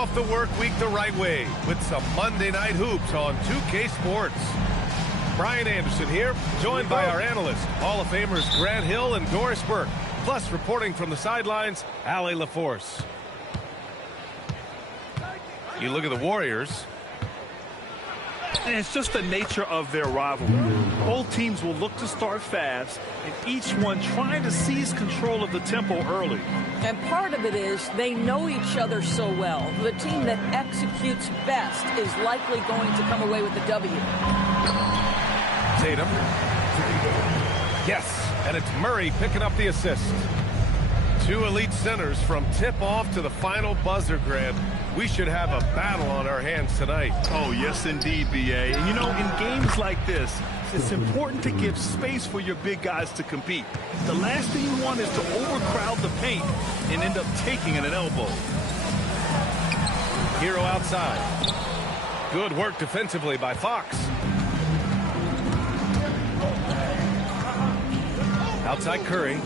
Off the work week the right way with some Monday Night Hoops on 2K Sports. Brian Anderson here, joined by our analysts, Hall of Famers Grant Hill and Doris Burke, plus reporting from the sidelines, Allie LaForce. You look at the Warriors. And it's just the nature of their rivalry. Both teams will look to start fast, and each one trying to seize control of the tempo early. And part of it is they know each other so well. The team that executes best is likely going to come away with the W. Tatum. Yes, and it's Murray picking up the assist. Two elite centers from tip-off to the final buzzer, Grant. We should have a battle on our hands tonight. Oh, yes, indeed, B.A. And, you know, in games like this, it's important to give space for your big guys to compete. The last thing you want is to overcrowd the paint and end up taking an elbow. Hero outside. Good work defensively by Fox. Outside Curry.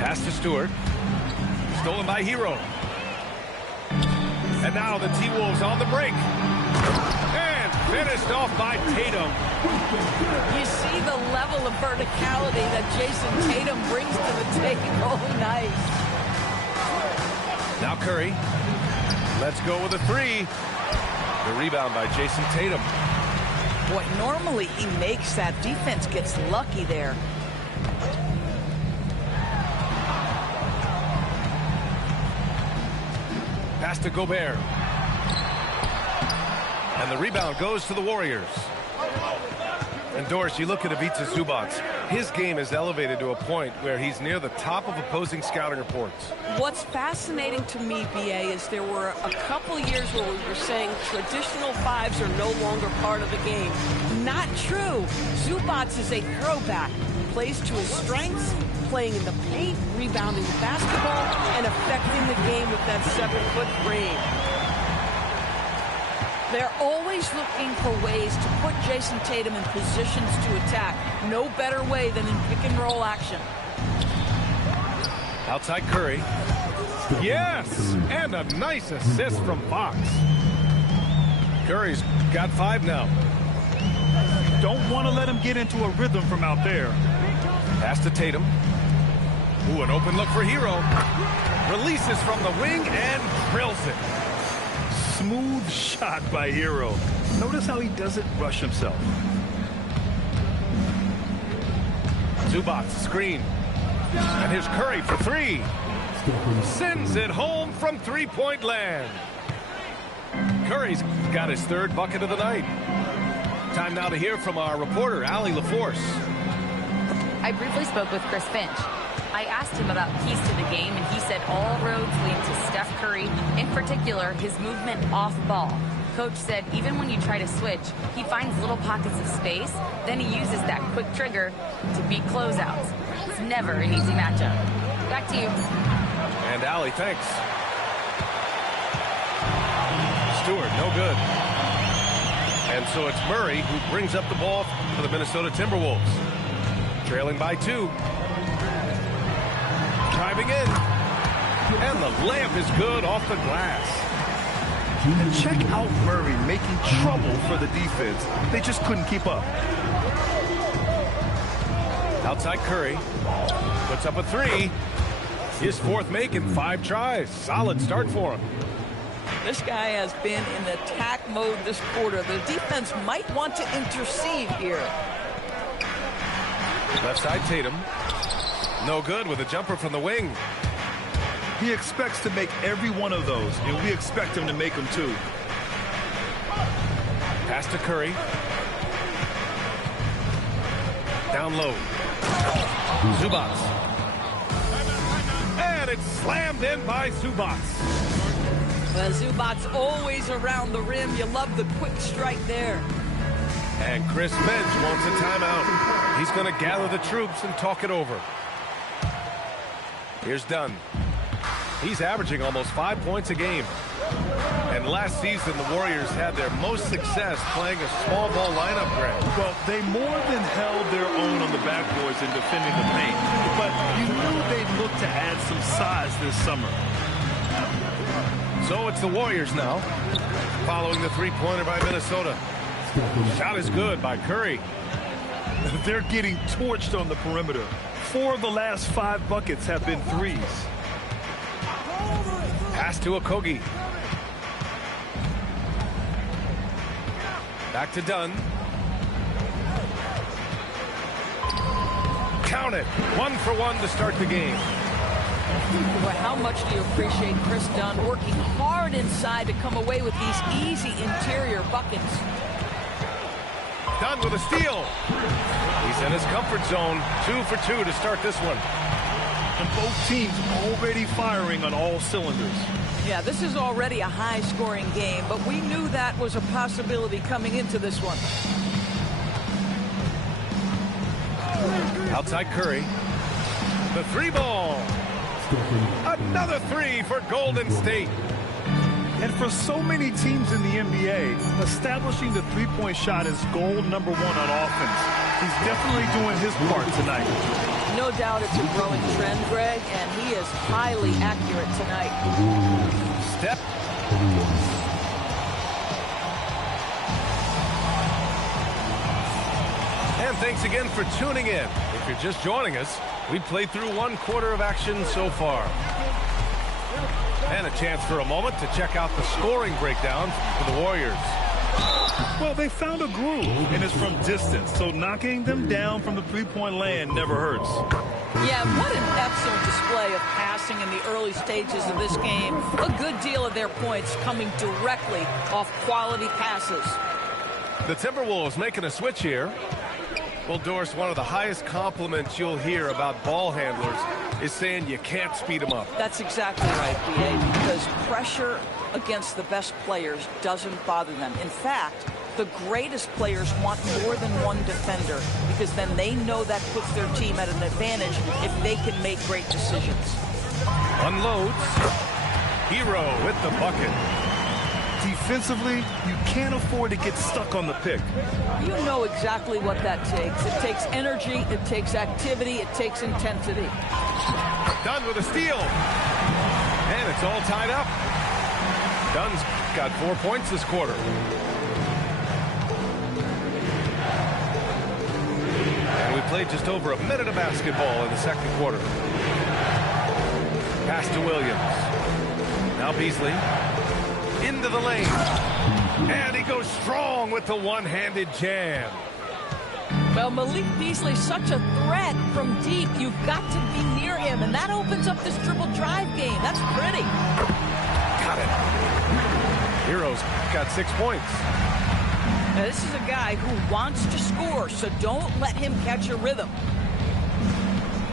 Pass to Stewart. Stolen by Hero. And now the T-Wolves on the break. And finished off by Tatum. You see the level of verticality that Jason Tatum brings to the table. Nice. Now Curry. Let's go with a three. The rebound by Jason Tatum. Boy, normally he makes that. Defense gets lucky there. Pass to Gobert. And the rebound goes to the Warriors. And Doris, you look at Ivica Zubac. His game is elevated to a point where he's near the top of opposing scouting reports. What's fascinating to me, B.A., is there were a couple years where we were saying traditional fives are no longer part of the game. Not true. Zubac is a throwback. Plays to his strengths, playing in the paint, rebounding the basketball, and affecting the game with that 7-foot frame. They're always looking for ways to put Jason Tatum in positions to attack. No better way than in pick-and-roll action. Outside Curry. Yes! And a nice assist from Fox. Curry's got 5 now. Don't want to let him get into a rhythm from out there. Pass to Tatum. Ooh, an open look for Hero. Releases from the wing and drills it. Smooth shot by Hero. Notice how he doesn't rush himself. Zubac screen. And here's Curry for 3. Sends it home from three-point land. Curry's got his 3rd bucket of the night. Time now to hear from our reporter, Allie LaForce. I briefly spoke with Chris Finch. I asked him about keys to the game, and he said all roads lead to Steph Curry, in particular, his movement off ball. Coach said even when you try to switch, he finds little pockets of space, then he uses that quick trigger to beat closeouts. It's never an easy matchup. Back to you. And Allie, thanks. Stewart, no good. And so it's Murray who brings up the ball for the Minnesota Timberwolves. Trailing by 2. Driving in. And the layup is good off the glass. And check out Murray making trouble for the defense. They just couldn't keep up. Outside Curry. Puts up a 3. His 4th make in 5 tries. Solid start for him. This guy has been in attack mode this quarter. The defense might want to intercede here. Left side Tatum. No good with a jumper from the wing. He expects to make every one of those, and we expect him to make them too. Pass to Curry. Down low. Zubac. And it's slammed in by Zubac. Well, Zubac's always around the rim. You love the quick strike there. And Chris Finch wants a timeout. He's going to gather the troops and talk it over. Here's Dunn. He's averaging almost 5 points a game. And last season, the Warriors had their most success playing a small ball lineup, Greg. Well, they more than held their own on the backboards in defending the paint. But you knew they'd look to add some size this summer. So it's the Warriors now, following the three-pointer by Minnesota. Shot is good by Curry. They're getting torched on the perimeter. 4 of the last 5 buckets have been threes. Pass to Okogie. Back to Dunn. Count it. 1 for 1 to start the game. Boy, how much do you appreciate Chris Dunn working hard inside to come away with these easy interior buckets? Dunn with a steal. He's in his comfort zone. 2 for 2 to start this one. And both teams already firing on all cylinders. Yeah, this is already a high-scoring game, but we knew that was a possibility coming into this one. Outside Curry. The 3-ball. Another 3 for Golden State. And for so many teams in the NBA, establishing the three-point shot is goal number 1 on offense. He's definitely doing his part tonight. No doubt it's a growing trend, Greg, and he is highly accurate tonight. Step. And thanks again for tuning in. If you're just joining us, we played through 1 quarter of action so far. And a chance for a moment to check out the scoring breakdown for the Warriors. Well, they found a groove, and it's from distance, so knocking them down from the three-point land never hurts. Yeah, what an excellent display of passing in the early stages of this game. A good deal of their points coming directly off quality passes. The Timberwolves making a switch here. Well, Doris, one of the highest compliments you'll hear about ball handlers is saying you can't speed them up. That's exactly right, B.A., because pressure against the best players doesn't bother them. In fact, the greatest players want more than one defender because then they know that puts their team at an advantage if they can make great decisions. Unloads. Hero with the bucket. Defensively, you can't afford to get stuck on the pick. You know exactly what that takes. It takes energy, it takes activity, it takes intensity. Dunn with a steal. And it's all tied up. Dunn's got 4 points this quarter. And we played just over a minute of basketball in the second quarter. Pass to Williams. Now Beasley. Into the lane. And he goes strong with the one-handed jam. Well, Malik Beasley's such a threat from deep. You've got to be near him, and that opens up this dribble drive game. That's pretty. Got it. Hero's got 6 points. Now, this is a guy who wants to score, so don't let him catch a rhythm.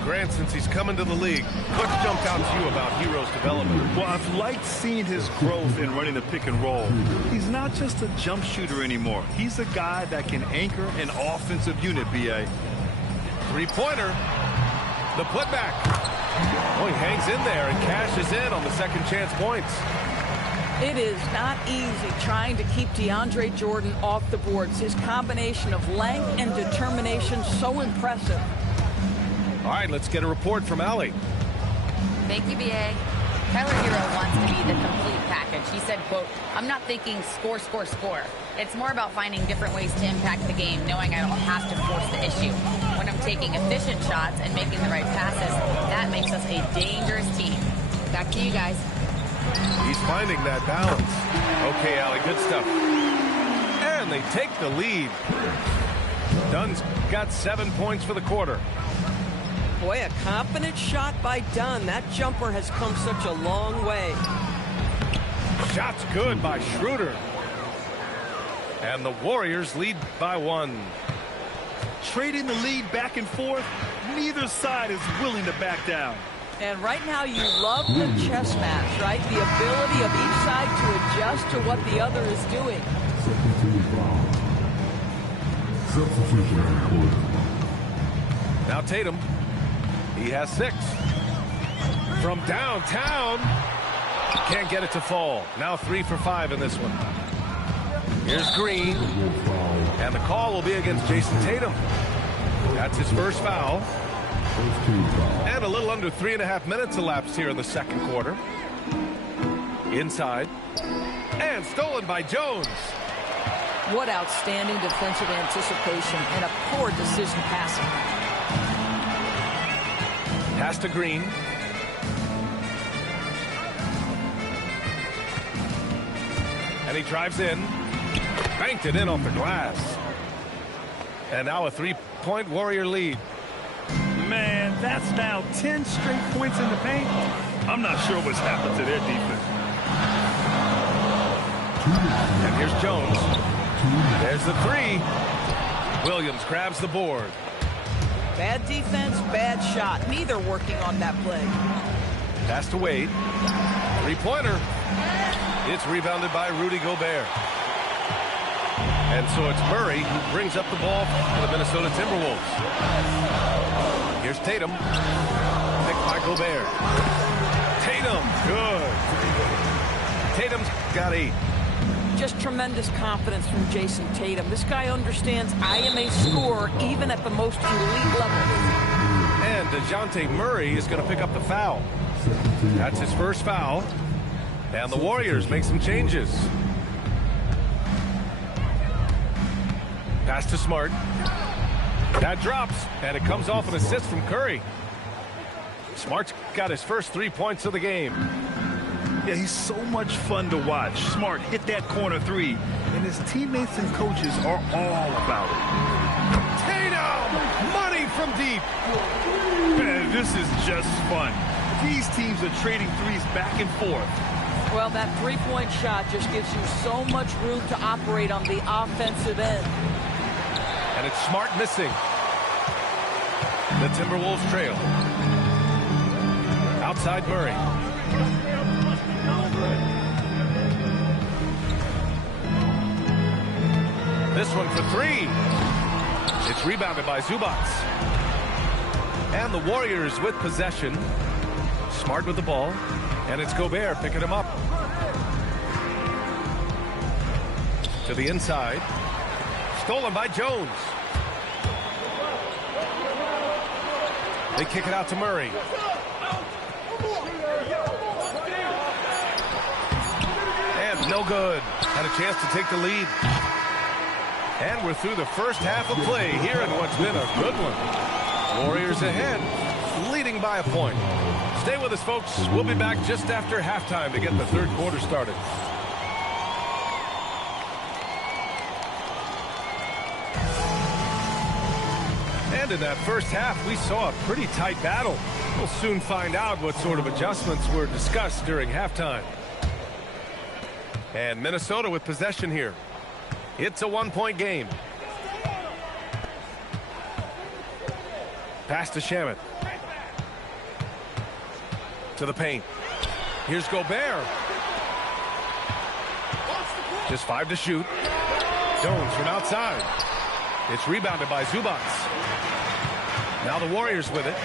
Grant, since he's coming to the league, what's jumped out to you about Hero's development? Well, I've liked seeing his growth in running the pick and roll. He's not just a jump shooter anymore. He's a guy that can anchor an offensive unit, B.A. Three-pointer. The putback. Oh, he hangs in there and cashes in on the second chance points. It is not easy trying to keep DeAndre Jordan off the boards. His combination of length and determination so impressive. All right, let's get a report from Allie. Thank you, B.A. Tyler Hero wants to be the complete package. He said, quote, "I'm not thinking score, score, score. It's more about finding different ways to impact the game, knowing I don't have to force the issue. When I'm taking efficient shots and making the right passes, that makes us a dangerous team." Back to you guys. He's finding that balance. Okay, Allie, good stuff. And they take the lead. Dunn's got 7 points for the quarter. Boy, a confident shot by Dunn. That jumper has come such a long way. Shot's good by Schroeder. And the Warriors lead by 1. Trading the lead back and forth, neither side is willing to back down. And right now you love the chess match, right? The ability of each side to adjust to what the other is doing. Now Tatum. He has 6. From downtown. Can't get it to fall. Now 3 for 5 in this one. Here's Green. And the call will be against Jason Tatum. That's his first foul. And a little under 3.5 minutes elapsed here in the second quarter. Inside. And stolen by Jones. What outstanding defensive anticipation and a poor decision passing. Pass to Green. And he drives in. Banked it in off the glass. And now a three-point Warrior lead. Man, that's now 10 straight points in the paint. I'm not sure what's happened to their defense. And here's Jones. There's the three. Williams grabs the board. Bad defense, bad shot. Neither working on that play. Pass to Wade. Three-pointer. It's rebounded by Rudy Gobert. And so it's Murray who brings up the ball for the Minnesota Timberwolves. Here's Tatum. Picked by Gobert. Tatum. Good. Tatum's got 8. Just tremendous confidence from Jason Tatum. This guy understands I am a scorer even at the most elite level. And DeJounte Murray is going to pick up the foul. That's his first foul. And the Warriors make some changes. Pass to Smart. That drops, and it comes off an assist from Curry. Smart's got his first 3 points of the game. Yeah, he's so much fun to watch. Smart hit that corner three, and his teammates and coaches are all about it. Tatum! Money from deep! Man, this is just fun. These teams are trading threes back and forth. Well, that three-point shot just gives you so much room to operate on the offensive end. And it's Smart missing. The Timberwolves trail. Outside Murray. This one for three. It's rebounded by Zubac. And the Warriors with possession. Smart with the ball. And it's Gobert picking him up. To the inside. Stolen by Jones. They kick it out to Murray. And no good. Had a chance to take the lead. And we're through the first half of play here in what's been a good one. Warriors ahead, leading by a point. Stay with us, folks. We'll be back just after halftime to get the third quarter started. And in that first half, we saw a pretty tight battle. We'll soon find out what sort of adjustments were discussed during halftime. And Minnesota with possession here. It's a one-point game. Pass to Shamet. To the paint. Here's Gobert. Just 5 to shoot. Jones from outside. It's rebounded by Zubac. Now the Warriors with it.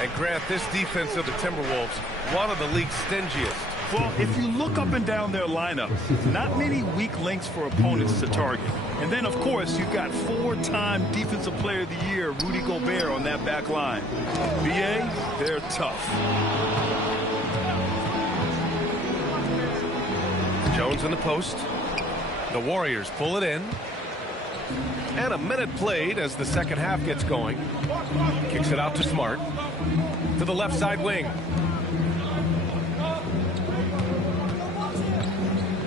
And Grant, this defense of the Timberwolves, one of the league's stingiest. Well, if you look up and down their lineup, not many weak links for opponents to target. And then, of course, you've got 4-time Defensive Player of the Year, Rudy Gobert, on that back line. BA, they're tough. Jones in the post. The Warriors pull it in. And a minute played as the second half gets going. Kicks it out to Smart. To the left side wing.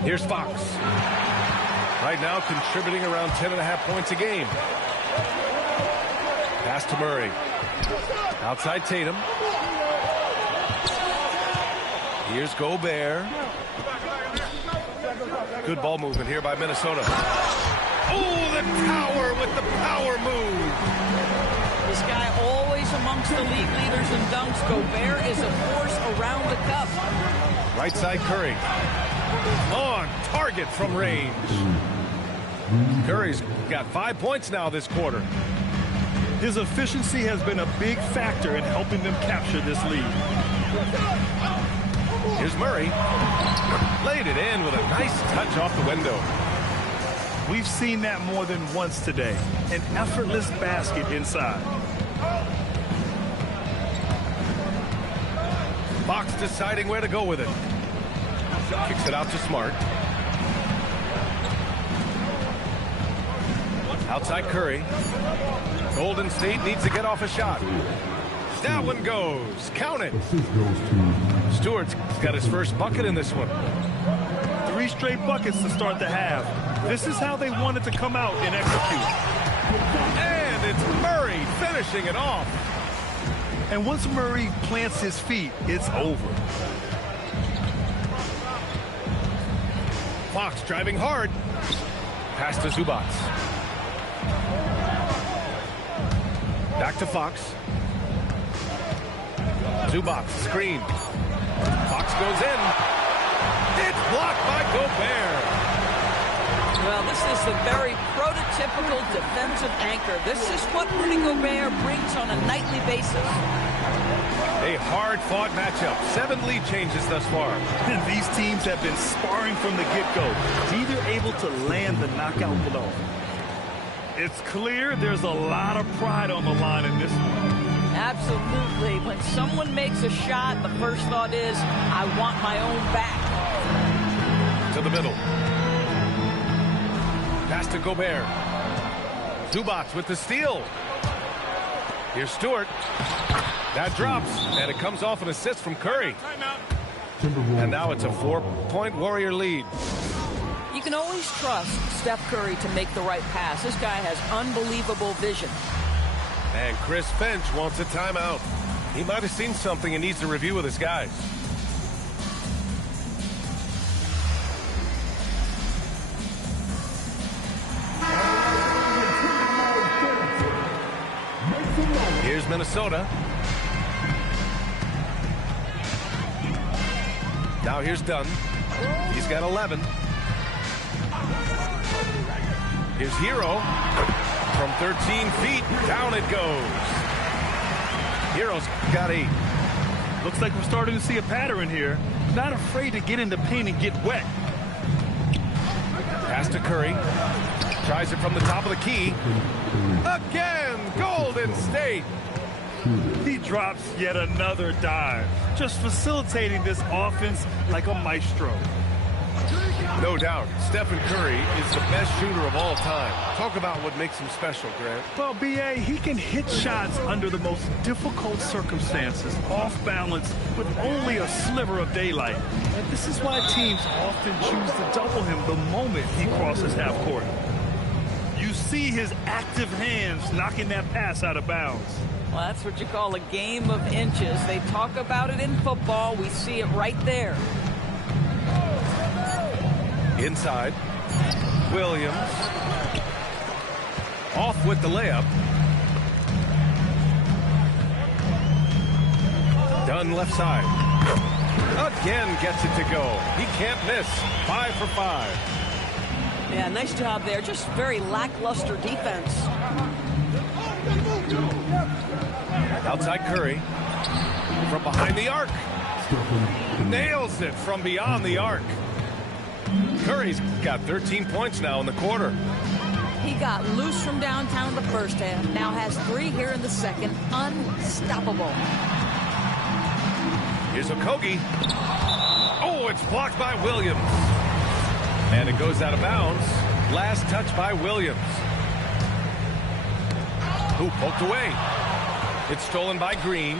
Here's Fox. Right now contributing around 10.5 points a game. Pass to Murray. Outside Tatum. Here's Gobert. Good ball movement here by Minnesota. Oh, the tower with the power move. This guy always amongst the league leaders in dunks. Gobert is a force around the cup. Right side Curry. On target from range. Curry's got 5 points now this quarter. His efficiency has been a big factor in helping them capture this lead. Here's Murray. Laid it in with a nice touch off the window. We've seen that more than once today. An effortless basket inside. Fox deciding where to go with it. Kicks it out to Smart. Outside Curry. Golden State needs to get off a shot. That one goes. Count it. Stewart's got his first bucket in this one. 3 straight buckets to start the half. This is how they wanted to come out and execute. And it's Murray finishing it off. And once Murray plants his feet, it's over. Fox driving hard. Pass to Zubac. Back to Fox. Zubac, screen. Fox goes in. It's blocked by Gobert. Well, this is the very prototypical defensive anchor. This is what Rudy Gobert brings on a nightly basis. A hard-fought matchup. 7 lead changes thus far. And these teams have been sparring from the get-go. Neither able to land the knockout blow. It's clear there's a lot of pride on the line in this one. Absolutely. When someone makes a shot, the first thought is, I want my own back. To the middle. Pass to Gobert. Zubac with the steal. Here's Stewart. That drops, and it comes off an assist from Curry. And now it's a 4-point Warrior lead. You can always trust Steph Curry to make the right pass. This guy has unbelievable vision. And Chris Finch wants a timeout. He might have seen something and needs to review with his guys. Here's Minnesota. Now here's Dunn. He's got 11. Here's Hero. From 13 feet, down it goes. Hero's got 8. Looks like we're starting to see a pattern here. Not afraid to get in the paint and get wet. Pass to Curry. Tries it from the top of the key. Again, Golden State. He drops yet another dive. Just facilitating this offense like a maestro. No doubt, Stephen Curry is the best shooter of all time. Talk about what makes him special, Grant. Well, B.A., he can hit shots under the most difficult circumstances, off balance, with only a sliver of daylight. And this is why teams often choose to double him the moment he crosses half court. You see his active hands knocking that pass out of bounds. Well, that's what you call a game of inches. They talk about it in football. We see it right there. Inside. Williams. Off with the layup. Dunn left side. Again gets it to go. He can't miss. 5 for 5. Yeah, nice job there. Just very lackluster defense. Outside Curry. From behind the arc. Nails it from beyond the arc. Curry's got 13 points now in the quarter. He got loose from downtown in the first half. Now has 3 here in the second. Unstoppable. Here's Okogie. Oh, it's blocked by Williams. And it goes out of bounds. Last touch by Williams. Who poked away. It's stolen by Green.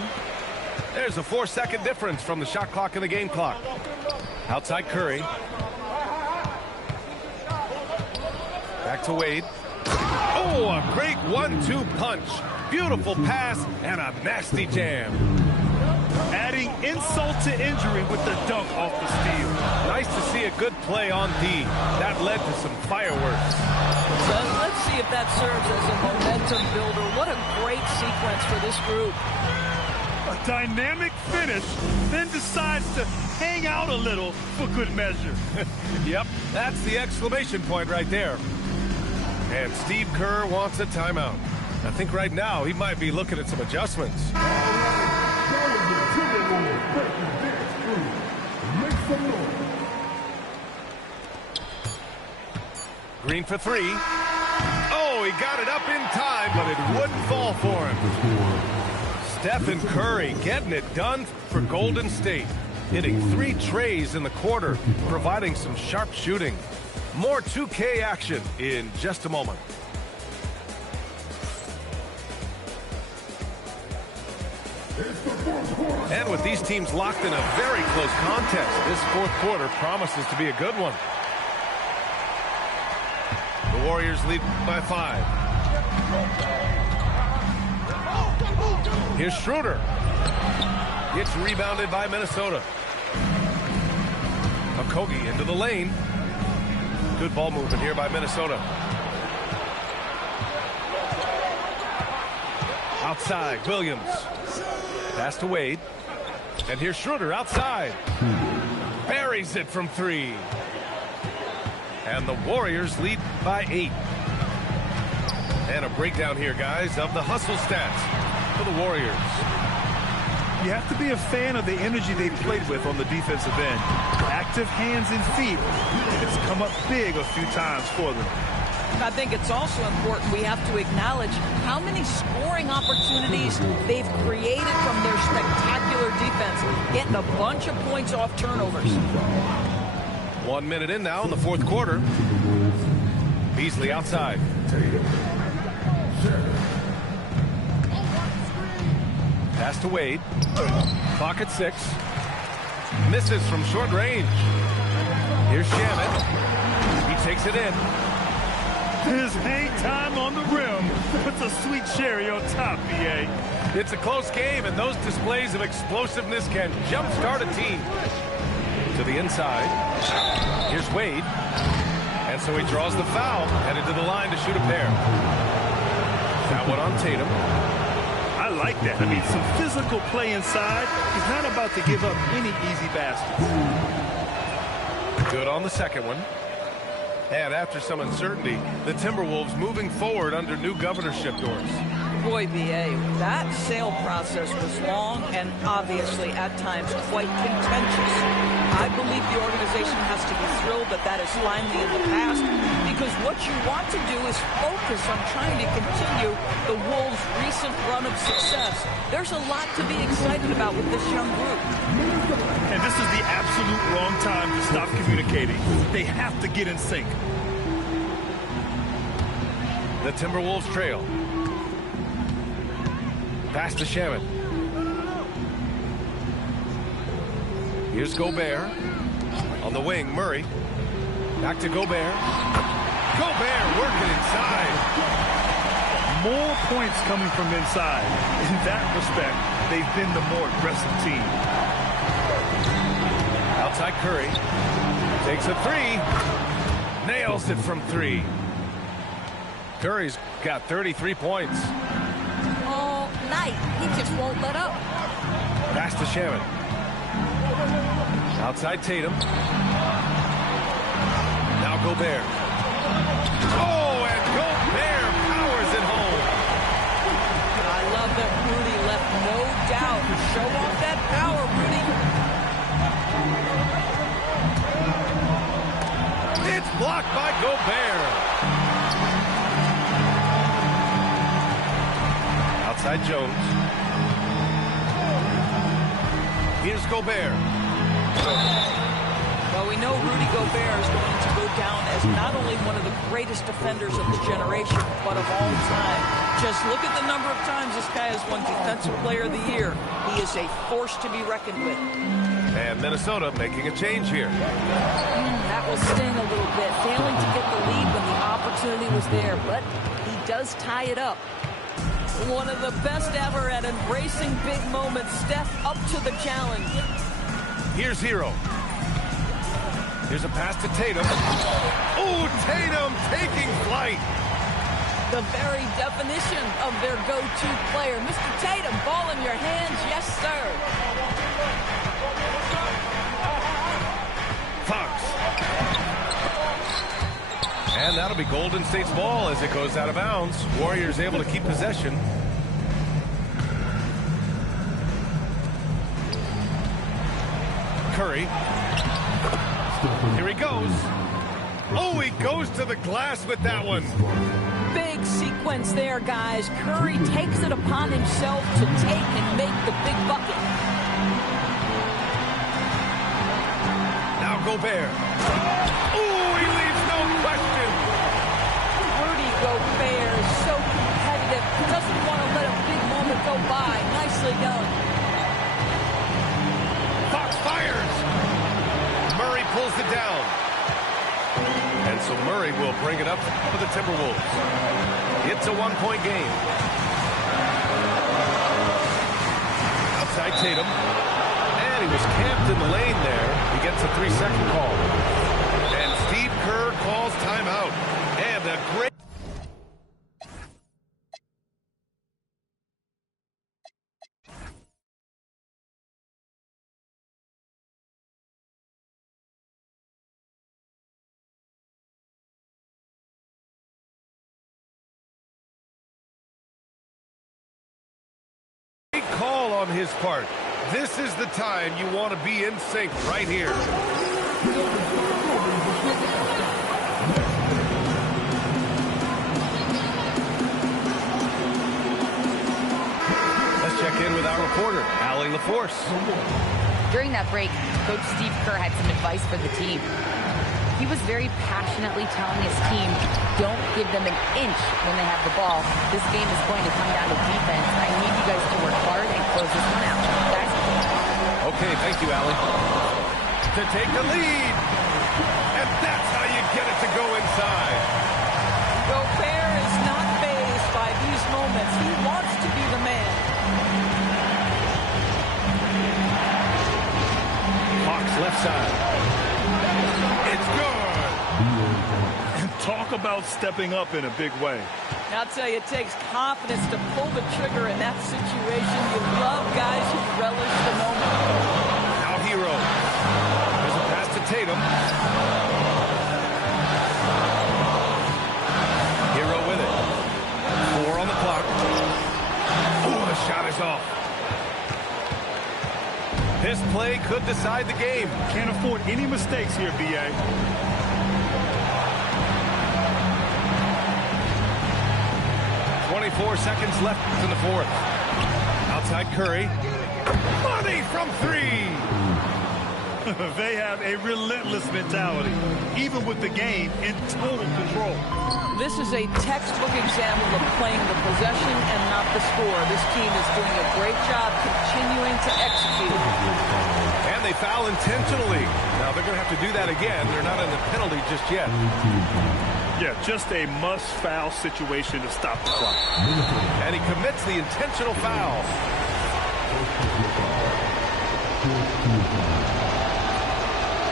There's a 4-second difference from the shot clock and the game clock. Outside Curry. Back to Wade. Oh, a great 1-2 punch. Beautiful pass and a nasty jam. Adding insult to injury with the dunk off the steal. Nice to see a good play on D. That led to some fireworks. So let's see if that serves as a momentum builder. What a great sequence for this group. A dynamic finish, then decides to hang out a little for good measure. Yep, that's the exclamation point right there. And Steve Kerr wants a timeout. I think right now he might be looking at some adjustments. Green for 3. Oh, he got it up in time, but it wouldn't fall for him. Stephen Curry getting it done for Golden State. hitting 3 trays in the quarter, providing some sharp shooting. More 2K action in just a moment. And with these teams locked in a very close contest, this fourth quarter promises to be a good one. The Warriors lead by 5. Here's Schroeder. It's rebounded by Minnesota. Okogie into the lane. Good ball movement here by Minnesota. Outside, Williams. Pass to Wade. And here's Schroeder outside. Buries it from 3. And the Warriors lead by 8. And a breakdown here, guys, of the hustle stats for the Warriors. You have to be a fan of the energy they played with on the defensive end. Active hands and feet. It's come up big a few times for them. I think it's also important we have to acknowledge how many scoring opportunities they've created from their spectacular defense, getting a bunch of points off turnovers. 1 minute in now in the fourth quarter. Beasley outside. Pass to Wade. Clock at 6. Misses from short range. Here's Shamet. He takes it in. His hang time on the rim puts a sweet cherry on top, BA. It's a close game, and those displays of explosiveness can jumpstart a team. To the inside. Here's Wade. And so he draws the foul, headed to the line to shoot a pair. That one on Tatum. I like that. I mean, some physical play inside. He's not about to give up any easy baskets. Good on the second one. And after some uncertainty, the Timberwolves moving forward under new governorship doors. Boy, BA, that sale process was long and obviously at times quite contentious. I believe the organization has to be thrilled that that is finally in the past, because what you want to do is focus on trying to continue the Wolves' recent run of success. There's a lot to be excited about with this young group. And this is the absolute wrong time to stop communicating. They have to get in sync. The Timberwolves trail. Pass to Shamet. Here's Gobert. On the wing, Murray. Back to Gobert. Gobert working inside. More points coming from inside. In that respect, they've been the more aggressive team. Outside Curry. Takes a 3. Nails it from 3. Curry's got 33 points. All night. He just won't let up. Pass to Shamet. Outside Tatum. Now Gobert. Oh, and Gobert powers it home. I love that Rudy left no doubt. Show off that power, Rudy. It's blocked by Gobert. Outside Jones. Here's Gobert. Well, we know Rudy Gobert is going to go down as not only one of the greatest defenders of the generation, but of all time. Just look at the number of times this guy has won Defensive Player of the Year. He is a force to be reckoned with. And Minnesota making a change here. That will sting a little bit. Failing to get the lead when the opportunity was there, but he does tie it up. One of the best ever at embracing big moments. Steph up to the challenge. Here's Hero. Here's a pass to Tatum. Oh, Tatum taking flight. The very definition of their go-to player. Mr. Tatum, ball in your hands. Yes, sir. Fox. And that'll be Golden State's ball as it goes out of bounds. Warriors able to keep possession. Curry. Here he goes. Oh, he goes to the glass with that one. Big sequence there, guys. Curry takes it upon himself to take and make the big bucket. Gobert. Ooh, he leaves no question. Rudy Gobert is so competitive. Doesn't want to let a big moment go by. Nicely done. Fox fires. Murray pulls it down. And so Murray will bring it up for the Timberwolves. It's a one-point game. Outside Tatum. And he was camped in the lane there. He gets a 3-second call. And Steve Kerr calls timeout. And a great... call on his part. This is the time you want to be in sync right here. Let's check in with our reporter, Allie LaForce. During that break, Coach Steve Kerr had some advice for the team. He was very passionately telling his team, don't give them an inch when they have the ball. This game is going to come down to defense. I need you guys to work hard and close this one out. Guys? Okay, thank you, Allie. To take the lead. And that's how you get it to go inside. Gobert is not fazed by these moments. He wants to be the man. Hawks left side. It's good. Talk about stepping up in a big way. I'll tell you, it takes confidence to pull the trigger in that situation. You love guys who relish the moment. Now Hero. There's a pass to Tatum. Hero with it. 4 on the clock. Ooh, the shot is off. This play could decide the game. Can't afford any mistakes here, B.A. 24 seconds left in the fourth. Outside Curry. Money from 3. They have a relentless mentality, even with the game in total control. This is a textbook example of playing the possession and not the score. This team is doing a great job continuing to execute. And they foul intentionally. Now they're going to have to do that again. They're not in the penalty just yet. Yeah, just a must-foul situation to stop the clock. And he commits the intentional foul.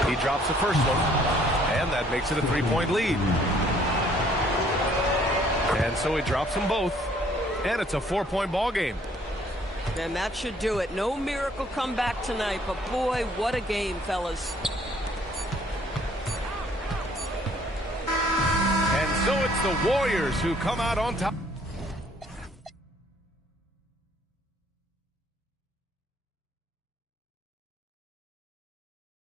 He drops the first one, and that makes it a 3-point lead. And so he drops them both, and it's a 4-point ball game. And that should do it. No miracle comeback tonight, but boy, what a game, fellas. And so it's the Warriors who come out on top.